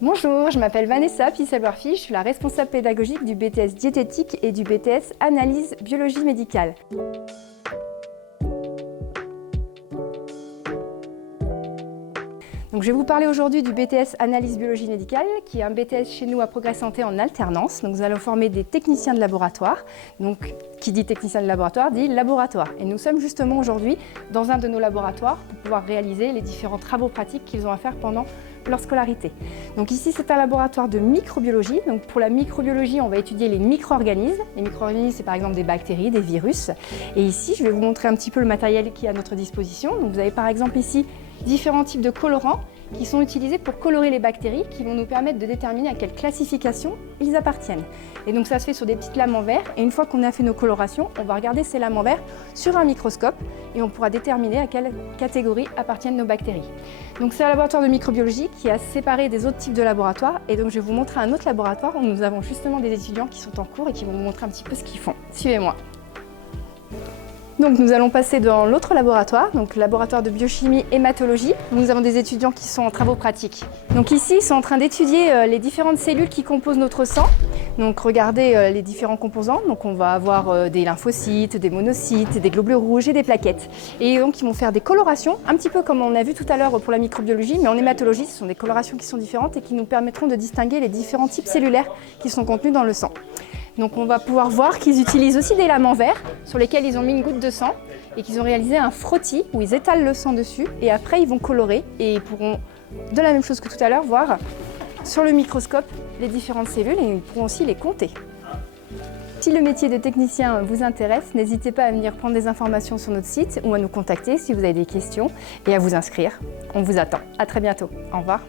Bonjour, je m'appelle Vanessa Pisselbarfi, je suis la responsable pédagogique du BTS Diététique et du BTS Analyse Biologie Médicale. Donc, je vais vous parler aujourd'hui du BTS Analyse Biologie Médicale, qui est un BTS chez nous à Progrès Santé en alternance. Donc, nous allons former des techniciens de laboratoire. Donc, qui dit technicien de laboratoire dit laboratoire. Et nous sommes justement aujourd'hui dans un de nos laboratoires pour pouvoir réaliser les différents travaux pratiques qu'ils ont à faire pendant leur scolarité. Donc ici, c'est un laboratoire de microbiologie. Donc pour la microbiologie, on va étudier les micro-organismes. Les micro-organismes, c'est par exemple des bactéries, des virus. Et ici, je vais vous montrer un petit peu le matériel qui est à notre disposition. Donc vous avez par exemple ici différents types de colorants qui sont utilisés pour colorer les bactéries, qui vont nous permettre de déterminer à quelle classification ils appartiennent. Et donc ça se fait sur des petites lames en verre, et une fois qu'on a fait nos colorations, on va regarder ces lames en verre sur un microscope, et on pourra déterminer à quelle catégorie appartiennent nos bactéries. Donc c'est un laboratoire de microbiologie qui est séparé des autres types de laboratoires, et donc je vais vous montrer un autre laboratoire où nous avons justement des étudiants qui sont en cours et qui vont vous montrer un petit peu ce qu'ils font. Suivez-moi. Donc nous allons passer dans l'autre laboratoire, donc le laboratoire de biochimie hématologie. Nous avons des étudiants qui sont en travaux pratiques. Donc ici, ils sont en train d'étudier les différentes cellules qui composent notre sang. Donc regardez les différents composants. Donc on va avoir des lymphocytes, des monocytes, des globules rouges et des plaquettes. Et donc ils vont faire des colorations, un petit peu comme on a vu tout à l'heure pour la microbiologie, mais en hématologie, ce sont des colorations qui sont différentes et qui nous permettront de distinguer les différents types cellulaires qui sont contenus dans le sang. Donc on va pouvoir voir qu'ils utilisent aussi des lames en verre sur lesquelles ils ont mis une goutte de sang et qu'ils ont réalisé un frottis où ils étalent le sang dessus et après ils vont colorer et ils pourront, de la même chose que tout à l'heure, voir sur le microscope les différentes cellules et ils pourront aussi les compter. Si le métier de technicien vous intéresse, n'hésitez pas à venir prendre des informations sur notre site ou à nous contacter si vous avez des questions et à vous inscrire. On vous attend. À très bientôt. Au revoir.